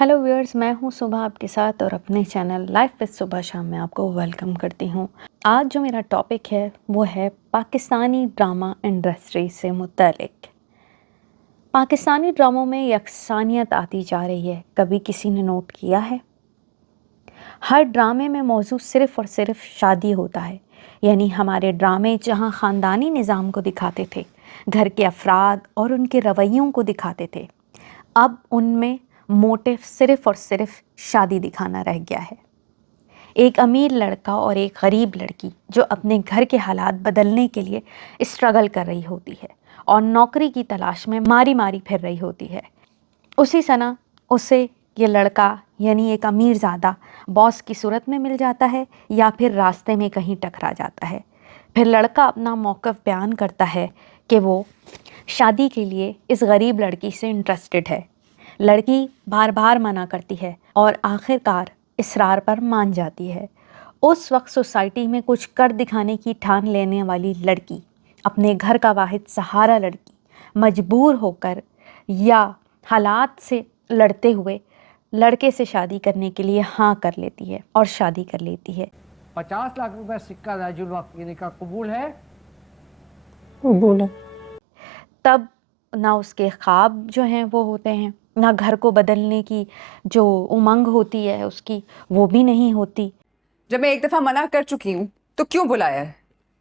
Hello viewers, मैं हूं सुबह आपके साथ और अपने चैनल लाइफ विद सुबह शाम में आपको वेलकम करती हूं। आज जो मेरा टॉपिक है वो है पाकिस्तानी ड्रामा इंडस्ट्री से मुतल्लिक। पाकिस्तानी ड्रामों में यकसानियत आती जा रही है, कभी किसी ने नोट किया है? हर ड्रामे में मौजू सिर्फ़ और सिर्फ शादी होता है। यानी हमारे ड्रामे जहां ख़ानदानी निज़ाम को दिखाते थे, घर के अफराद और उनके रवैयों को दिखाते थे, अब उनमें मोटिव सिर्फ़ और सिर्फ शादी दिखाना रह गया है। एक अमीर लड़का और एक गरीब लड़की जो अपने घर के हालात बदलने के लिए स्ट्रगल कर रही होती है और नौकरी की तलाश में मारी मारी फिर रही होती है। उसी सना उसे ये लड़का यानी एक अमीरज़ादा बॉस की सूरत में मिल जाता है या फिर रास्ते में कहीं टकरा जाता है। फिर लड़का अपना मौक़िफ़ बयान करता है कि वो शादी के लिए इस गरीब लड़की से इंटरेस्टेड है। लड़की बार बार मना करती है और आखिरकार इसरार पर मान जाती है। उस वक्त सोसाइटी में कुछ कर दिखाने की ठान लेने वाली लड़की, अपने घर का वाहिद सहारा लड़की, मजबूर होकर या हालात से लड़ते हुए लड़के से शादी करने के लिए हाँ कर लेती है और शादी कर लेती है। 50 लाख रुपए सिक्का राजुल वक्त ये निकाह कबूल है? कबूल है। तब ना उसके ख्वाब जो हैं वो होते हैं, ना घर को बदलने की जो उमंग होती है उसकी, वो भी नहीं होती। जब मैं एक दफा मना कर चुकी हूँ तो क्यों बुलाया है?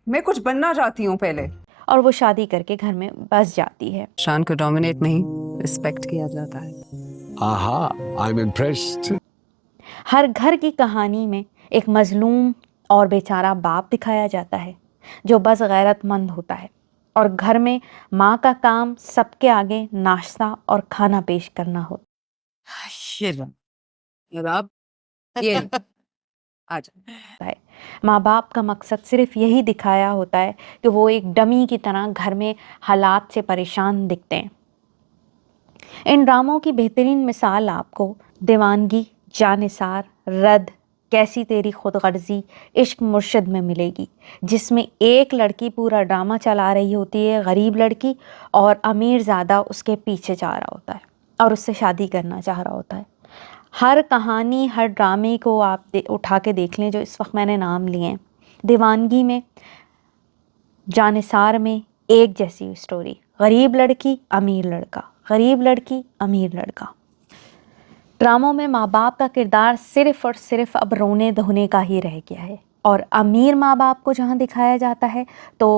मैं कुछ बनना चाहती हूँ पहले। और वो शादी करके घर में बस जाती है। शान को डोमिनेट नहीं, रिस्पेक्ट किया जाता है। Aha, I'm impressed. हर घर की कहानी में एक मजलूम और बेचारा बाप दिखाया जाता है जो बस गैरतमंद होता है और घर में माँ का काम सबके आगे नाश्ता और खाना पेश करना ये आ जा। होता है। माँ बाप का मकसद सिर्फ यही दिखाया होता है कि वो एक डमी की तरह घर में हालात से परेशान दिखते हैं। इन ड्रामों की बेहतरीन मिसाल आपको दीवानगी, जानिसार, रद, कैसी तेरी खुदगर्जी, इश्क मुर्शिद में मिलेगी, जिसमें एक लड़की पूरा ड्रामा चला रही होती है, गरीब लड़की, और अमीरज़ादा उसके पीछे जा रहा होता है और उससे शादी करना चाह रहा होता है। हर कहानी, हर ड्रामे को आप उठा के देख लें जो इस वक्त मैंने नाम लिए हैं। दीवानगी में, जानिसार में एक जैसी स्टोरी, गरीब लड़की अमीर लड़का, गरीब लड़की अमीर लड़का। ड्रामों में माँ बाप का किरदार सिर्फ़ और सिर्फ अब रोने धोने का ही रह गया है और अमीर माँ बाप को जहाँ दिखाया जाता है तो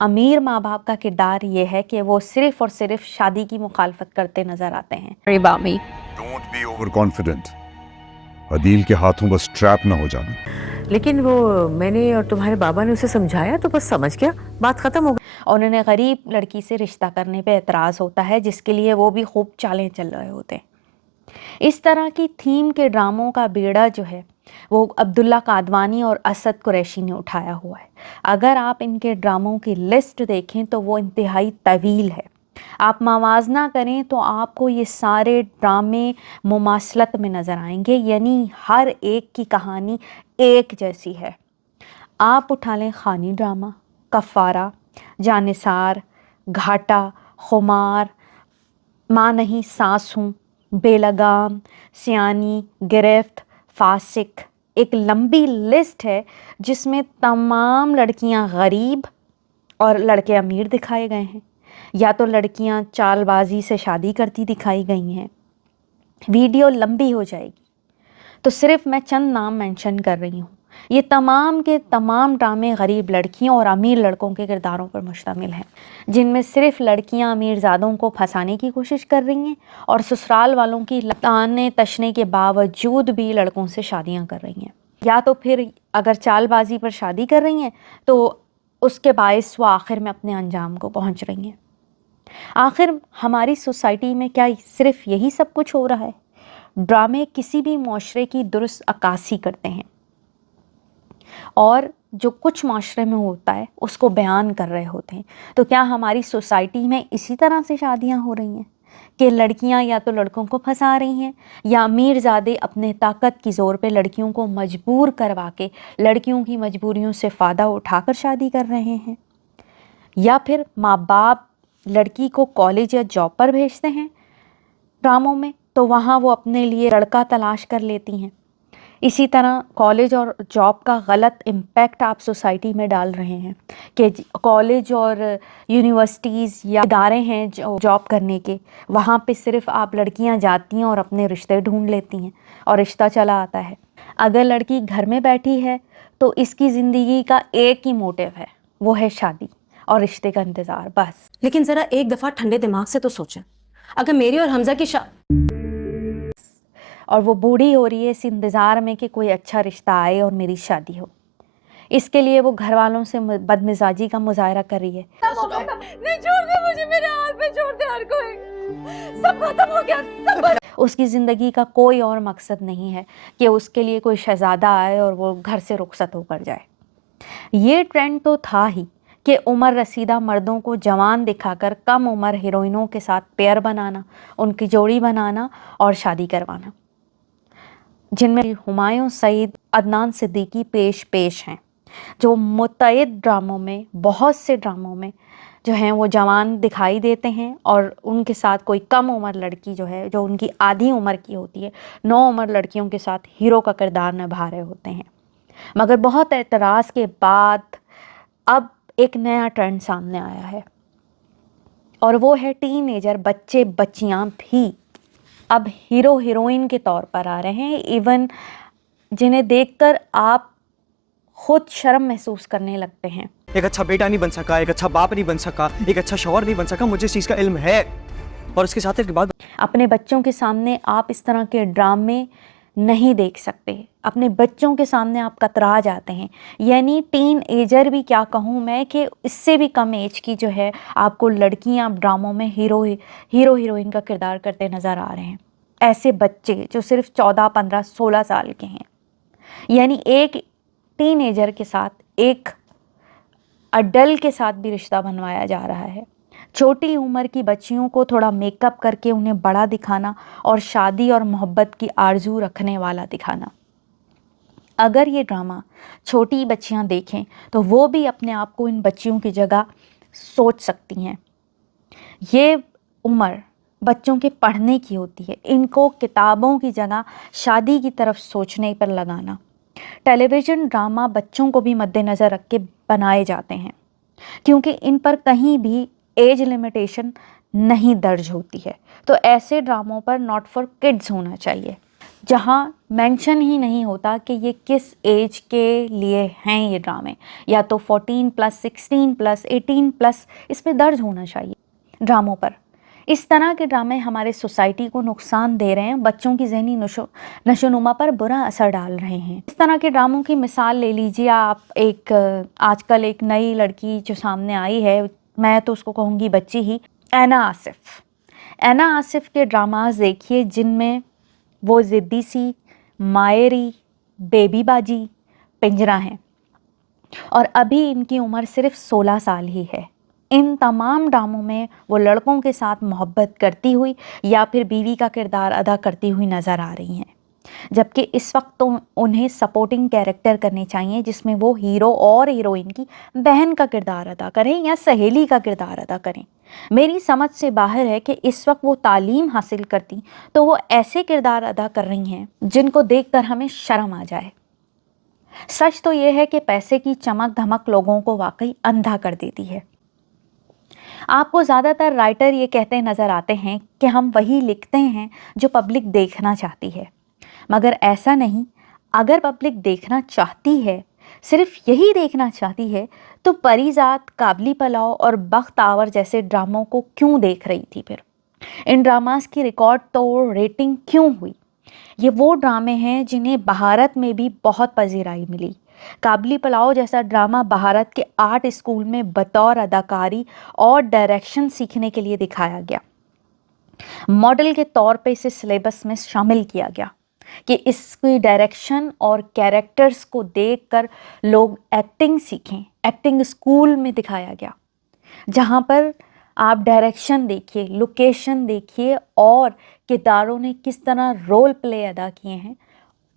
अमीर माँ बाप का किरदार ये है कि वो सिर्फ़ और सिर्फ शादी की मुखालफत करते नज़र आते हैं। Don't be overconfident. अदील के हाथों बस ट्रैप ना हो जाना। लेकिन वो मैंने और तुम्हारे बाबा ने उसे समझाया तो बस समझ गया, बात खत्म हो गई। और उन्हें गरीब लड़की से रिश्ता करने पे एतराज़ होता है जिसके लिए वो भी खूब चालें चल रहे होते हैं। इस तरह की थीम के ड्रामों का बीड़ा जो है वो अब्दुल्ला कादवानी और असद कुरैशी ने उठाया हुआ है। अगर आप इनके ड्रामों की लिस्ट देखें तो वो इंतहाई तवील है। आप मवाजना करें तो आपको ये सारे ड्रामे मुमासलत में नज़र आएंगे, यानी हर एक की कहानी एक जैसी है। आप उठा लें खानी ड्रामा, कफ़ारा, जानिसार, घाटा, खुमार, माँ नहीं सास हूँ, बेलगाम, सियानी, गिरफ्त, फासिक, एक लंबी लिस्ट है जिसमें तमाम लड़कियां गरीब और लड़के अमीर दिखाए गए हैं, या तो लड़कियां चालबाजी से शादी करती दिखाई गई हैं। वीडियो लंबी हो जाएगी तो सिर्फ मैं चंद नाम मेंशन कर रही हूँ। ये तमाम के तमाम ड्रामे गरीब लड़कियों और अमीर लड़कों के किरदारों पर मुश्तमिल हैं, जिनमें सिर्फ लड़कियां अमीरज़ादों को फंसाने की कोशिश कर रही हैं और ससुराल वालों की ताने तशने के बावजूद भी लड़कों से शादियां कर रही हैं, या तो फिर अगर चालबाजी पर शादी कर रही हैं तो उसके बायस वो आखिर में अपने अंजाम को पहुँच रही हैं। आखिर हमारी सोसाइटी में क्या सिर्फ यही सब कुछ हो रहा है? ड्रामे किसी भी माशरे की दुरुस्त अक्कासी करते हैं और जो कुछ माशरे में होता है उसको बयान कर रहे होते हैं। तो क्या हमारी सोसाइटी में इसी तरह से शादियां हो रही हैं कि लड़कियां या तो लड़कों को फंसा रही हैं या अमीरज़ादे अपने ताकत की ज़ोर पे लड़कियों को मजबूर करवा के लड़कियों की मजबूरियों से फ़ायदा उठाकर शादी कर रहे हैं, या फिर माँ बाप लड़की को कॉलेज या जॉब पर भेजते हैं ड्रामों में तो वहाँ वो अपने लिए लड़का तलाश कर लेती हैं। इसी तरह कॉलेज और जॉब का गलत इम्पैक्ट आप सोसाइटी में डाल रहे हैं कि कॉलेज और यूनिवर्सिटीज़ या इदारे हैं जो जॉब करने के, वहाँ पे सिर्फ आप लड़कियाँ जाती हैं और अपने रिश्ते ढूंढ लेती हैं और रिश्ता चला आता है। अगर लड़की घर में बैठी है तो इसकी ज़िंदगी का एक ही मोटिव है, वो है शादी और रिश्ते का इंतज़ार, बस। लेकिन जरा एक दफा ठंडे दिमाग से तो सोचें, अगर मेरी और हमजा की और वो बूढ़ी हो रही है इस इंतज़ार में कि कोई अच्छा रिश्ता आए और मेरी शादी हो। इसके लिए वो घर वालों से बदमिजाजी का मुजाहरा कर रही है। नहीं, छोड़ दे मुझे, मेरे हाथ पे छोड़ दे हर कोई, सब खत्म हो गया, सब। उसकी ज़िंदगी का कोई और मकसद नहीं है कि उसके लिए कोई शहज़ादा आए और वो घर से रुखसत होकर जाए। ये ट्रेंड तो था ही कि उम्र रसीदा मर्दों को जवान दिखाकर कम उम्र हीरोइनों के साथ पेयर बनाना, उनकी जोड़ी बनाना और शादी करवाना, जिनमें हुमायूं सईद, अदनान सिद्दीकी पेश हैं, जो मुतअद्दिद ड्रामों में, बहुत से ड्रामों में जो हैं वो जवान दिखाई देते हैं और उनके साथ कोई कम उम्र लड़की जो है, जो उनकी आधी उम्र की होती है, 9 उम्र लड़कियों के साथ हीरो का किरदार निभा रहे होते हैं। मगर बहुत एतराज़ के बाद अब एक नया ट्रेंड सामने आया है और वो है टीनेजर बच्चे बच्चियां भी अब हीरो हीरोइन के तौर पर आ रहे हैं, इवन जिन्हें देखकर आप खुद शर्म महसूस करने लगते हैं। एक अच्छा बेटा नहीं बन सका, एक अच्छा बाप नहीं बन सका, एक अच्छा शौहर नहीं बन सका, मुझे इस चीज़ का इल्म है। और इसके साथ एक बात, अपने बच्चों के सामने आप इस तरह के ड्रामे नहीं देख सकते, अपने बच्चों के सामने आप कतरा जाते हैं। यानी टीन एजर भी क्या कहूँ मैं, कि इससे भी कम एज की जो है आपको लड़कियां ड्रामों में हीरो हीरोइन का किरदार करते नज़र आ रहे हैं। ऐसे बच्चे जो सिर्फ 14, 15, 16 साल के हैं। यानी एक टीन एजर के साथ एक अडल्ट के साथ भी रिश्ता बनवाया जा रहा है। छोटी उम्र की बच्चियों को थोड़ा मेकअप करके उन्हें बड़ा दिखाना और शादी और मोहब्बत की आरजू रखने वाला दिखाना। अगर ये ड्रामा छोटी बच्चियां देखें तो वो भी अपने आप को इन बच्चियों की जगह सोच सकती हैं। ये उम्र बच्चों के पढ़ने की होती है, इनको किताबों की जगह शादी की तरफ सोचने पर लगाना। टेलीविज़न ड्रामा बच्चों को भी मद्देनज़र रख के बनाए जाते हैं क्योंकि इन पर कहीं भी एज लिमिटेशन नहीं दर्ज होती है। तो ऐसे ड्रामों पर नॉट फॉर किड्स होना चाहिए, जहाँ मेंशन ही नहीं होता कि ये किस एज के लिए हैं ये ड्रामे, या तो 14+, 16+, 18+, इस पे दर्ज होना चाहिए ड्रामों पर। इस तरह के ड्रामे हमारे सोसाइटी को नुकसान दे रहे हैं, बच्चों की ज़हनी नशोनुमा पर बुरा असर डाल रहे हैं। इस तरह के ड्रामों की मिसाल ले लीजिए आप, आजकल एक नई लड़की जो सामने आई है, मैं तो उसको कहूँगी बच्ची ही, ऐना आसिफ के ड्रामास देखिए जिनमें वो ज़िद्दी सी, मायरी, बेबी बाजी, पिंजरा हैं और अभी इनकी उम्र सिर्फ 16 साल ही है। इन तमाम ड्रामों में वो लड़कों के साथ मोहब्बत करती हुई या फिर बीवी का किरदार अदा करती हुई नज़र आ रही हैं, जबकि इस वक्त तो उन्हें सपोर्टिंग कैरेक्टर करने चाहिए जिसमें वो हीरो और हीरोइन की बहन का किरदार अदा करें या सहेली का किरदार अदा करें। मेरी समझ से बाहर है कि इस वक्त वो तालीम हासिल करती तो वो ऐसे किरदार अदा कर रही हैं जिनको देखकर हमें शर्म आ जाए। सच तो ये है कि पैसे की चमक धमक लोगों को वाकई अंधा कर देती है। आपको ज़्यादातर राइटर ये कहते नज़र आते हैं कि हम वही लिखते हैं जो पब्लिक देखना चाहती है, मगर ऐसा नहीं। अगर पब्लिक देखना चाहती है, सिर्फ यही देखना चाहती है, तो परीज़ात, काबली पलाव और बख्त आवर जैसे ड्रामों को क्यों देख रही थी फिर? इन ड्रामास की रिकॉर्ड तोड़ रेटिंग क्यों हुई? ये वो ड्रामे हैं जिन्हें भारत में भी बहुत पजीराई मिली। काबली पलाव जैसा ड्रामा भारत के आर्ट स्कूल में बतौर अदाकारी और डायरेक्शन सीखने के लिए दिखाया गया। मॉडल के तौर पे इसे सिलेबस में शामिल किया गया कि इसकी डायरेक्शन और कैरेक्टर्स को देखकर लोग एक्टिंग सीखें। एक्टिंग स्कूल में दिखाया गया, जहाँ पर आप डायरेक्शन देखिए, लोकेशन देखिए और किरदारों ने किस तरह रोल प्ले अदा किए हैं,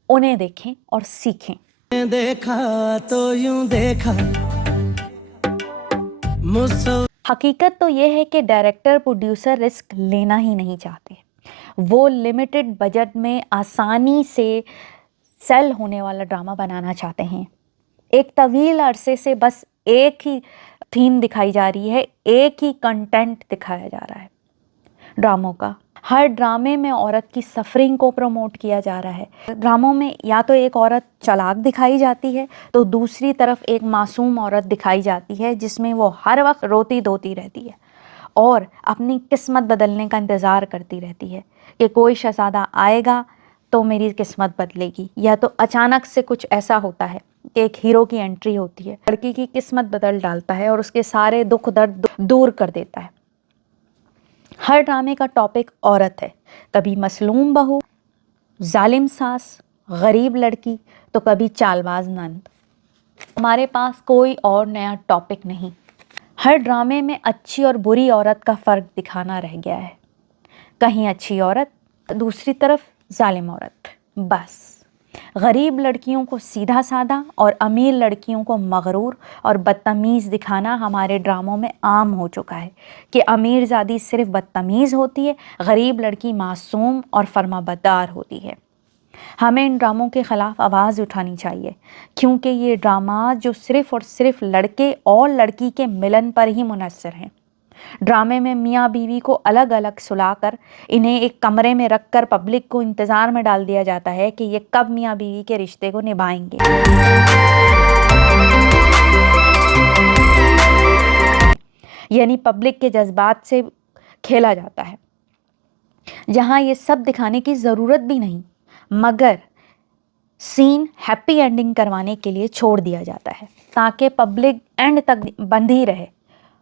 उन्हें देखें और सीखें। देखा तो यूं देखा हकीकत तो ये है कि डायरेक्टर प्रोड्यूसर रिस्क लेना ही नहीं चाहते। वो लिमिटेड बजट में आसानी से सेल होने वाला ड्रामा बनाना चाहते हैं। एक तवील अरसे से बस एक ही थीम दिखाई जा रही है, एक ही कंटेंट दिखाया जा रहा है ड्रामों का। हर ड्रामे में औरत की सफरिंग को प्रमोट किया जा रहा है। ड्रामों में या तो एक औरत चालाक दिखाई जाती है तो दूसरी तरफ एक मासूम औरत दिखाई जाती है जिसमें वो हर वक्त रोती धोती रहती है और अपनी किस्मत बदलने का इंतज़ार करती रहती है कि कोई शहज़ादा आएगा तो मेरी किस्मत बदलेगी, या तो अचानक से कुछ ऐसा होता है कि एक हीरो की एंट्री होती है, लड़की की किस्मत बदल डालता है और उसके सारे दुख दर्द दूर कर देता है। हर ड्रामे का टॉपिक औरत है, कभी मसलूम बहू, जालिम सास, गरीब लड़की, तो कभी चालबाज नंद। हमारे पास कोई और नया टॉपिक नहीं। हर ड्रामे में अच्छी और बुरी औरत का फ़र्क दिखाना रह गया है। कहीं अच्छी औरत, दूसरी तरफ जालिम औरत। बस गरीब लड़कियों को सीधा साधा और अमीर लड़कियों को मगरूर और बदतमीज़ दिखाना हमारे ड्रामों में आम हो चुका है कि अमीरजादी सिर्फ बदतमीज़ होती है, गरीब लड़की मासूम और फरमाबरदार होती है। हमें इन ड्रामों के ख़िलाफ़ आवाज़ उठानी चाहिए क्योंकि ये ड्रामा जो सिर्फ़ और सिर्फ लड़के और लड़की के मिलन पर ही मुनहसर हैं। ड्रामे में मियाँ बीवी को अलग अलग सुलाकर इन्हें एक कमरे में रखकर पब्लिक को इंतज़ार में डाल दिया जाता है कि ये कब मियाँ बीवी के रिश्ते को निभाएंगे। यानी पब्लिक के जज्बात से खेला जाता है, जहाँ ये सब दिखाने की ज़रूरत भी नहीं, मगर सीन हैप्पी एंडिंग करवाने के लिए छोड़ दिया जाता है ताकि पब्लिक एंड तक बंधी रहे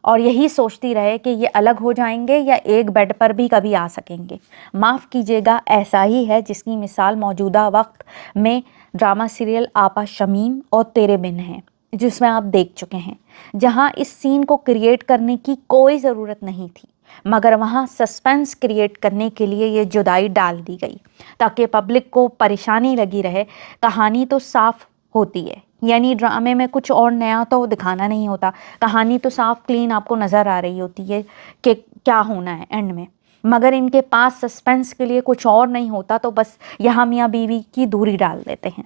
और यही सोचती रहे कि ये अलग हो जाएंगे या एक बेड पर भी कभी आ सकेंगे। माफ़ कीजिएगा, ऐसा ही है जिसकी मिसाल मौजूदा वक्त में ड्रामा सीरियल आपा शमीम और तेरे बिन है, जिसमें आप देख चुके हैं, जहां इस सीन को क्रिएट करने की कोई ज़रूरत नहीं थी, मगर वहां सस्पेंस क्रिएट करने के लिए ये जुदाई डाल दी गई ताकि पब्लिक को परेशानी लगी रहे। कहानी तो साफ़ होती है, यानी ड्रामे में कुछ और नया तो दिखाना नहीं होता, कहानी तो साफ क्लीन आपको नज़र आ रही होती है कि क्या होना है एंड में, मगर इनके पास सस्पेंस के लिए कुछ और नहीं होता तो बस यहाँ मियाँ बीवी की दूरी डाल देते हैं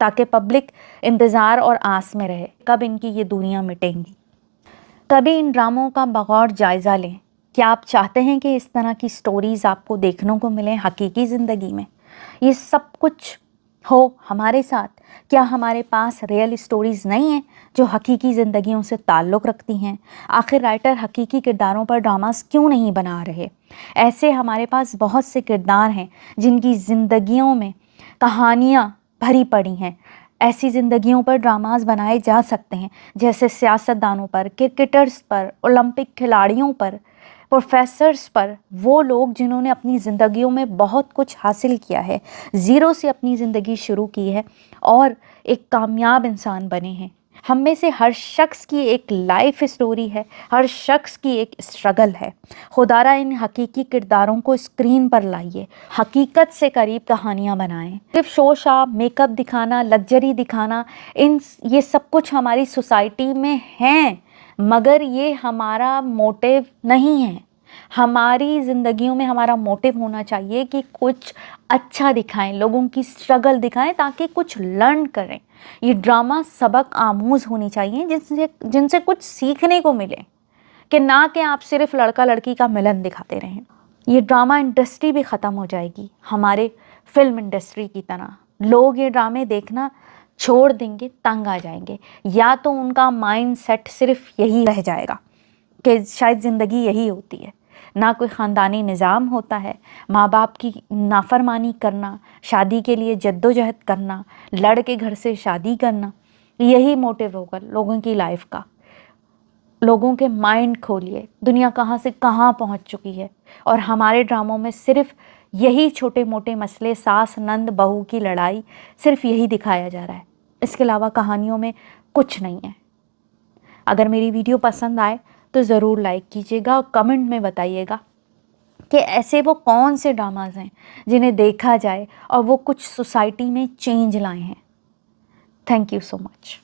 ताकि पब्लिक इंतज़ार और आस में रहे कब इनकी ये दूरियाँ मिटेंगी। कभी इन ड्रामों का बगौर जायज़ा लें। क्या आप चाहते हैं कि इस तरह की स्टोरीज़ आपको देखने को मिलें हकीकी ज़िंदगी में? ये सब कुछ हो हमारे साथ, क्या हमारे पास रियल स्टोरीज़ नहीं हैं जो हकीकी ज़िंदगियों से ताल्लुक़ रखती हैं? आखिर राइटर हकीकी किरदारों पर ड्रामास क्यों नहीं बना रहे? ऐसे हमारे पास बहुत से किरदार हैं जिनकी ज़िंदगियों में कहानियाँ भरी पड़ी हैं। ऐसी ज़िंदगियों पर ड्रामास बनाए जा सकते हैं, जैसे सियासतदानों पर, क्रिकेटर्स पर, ओलंपिक खिलाड़ियों पर, प्रोफेसर्स पर, वो लोग जिन्होंने अपनी ज़िंदगियों में बहुत कुछ हासिल किया है, ज़ीरो से अपनी ज़िंदगी शुरू की है और एक कामयाब इंसान बने हैं। हम में से हर शख्स की एक लाइफ स्टोरी है, हर शख्स की एक स्ट्रगल है। खुदारा इन हकीकी किरदारों को स्क्रीन पर लाइए, हकीकत से करीब कहानियाँ बनाएं। सिर्फ शोशा, मेकअप दिखाना, लग्जरी दिखाना, ये सब कुछ हमारी सोसाइटी में हैं, मगर ये हमारा मोटिव नहीं है। हमारी ज़िंदगियों में हमारा मोटिव होना चाहिए कि कुछ अच्छा दिखाएं, लोगों की स्ट्रगल दिखाएं ताकि कुछ लर्न करें। ये ड्रामा सबक आमूज़ होनी चाहिए जिनसे कुछ सीखने को मिले, कि ना कि आप सिर्फ लड़का लड़की का मिलन दिखाते रहें। ये ड्रामा इंडस्ट्री भी ख़त्म हो जाएगी हमारे फिल्म इंडस्ट्री की तरह। लोग ये ड्रामे देखना छोड़ देंगे, तंग आ जाएंगे, या तो उनका माइंड सेट सिर्फ यही रह जाएगा कि शायद ज़िंदगी यही होती है, ना कोई ख़ानदानी निज़ाम होता है, माँ बाप की नाफरमानी करना, शादी के लिए जद्दोजहद करना, लड़के घर से शादी करना, यही मोटिव होगा लोगों की लाइफ का। लोगों के माइंड खोलिए, दुनिया कहाँ से कहाँ पहुँच चुकी है और हमारे ड्रामों में सिर्फ यही छोटे मोटे मसले, सास नंद बहू की लड़ाई, सिर्फ यही दिखाया जा रहा है। इसके अलावा कहानियों में कुछ नहीं है। अगर मेरी वीडियो पसंद आए तो ज़रूर लाइक कीजिएगा और कमेंट में बताइएगा कि ऐसे वो कौन से ड्रामाज हैं जिन्हें देखा जाए और वो कुछ सोसाइटी में चेंज लाए हैं। Thank you so much.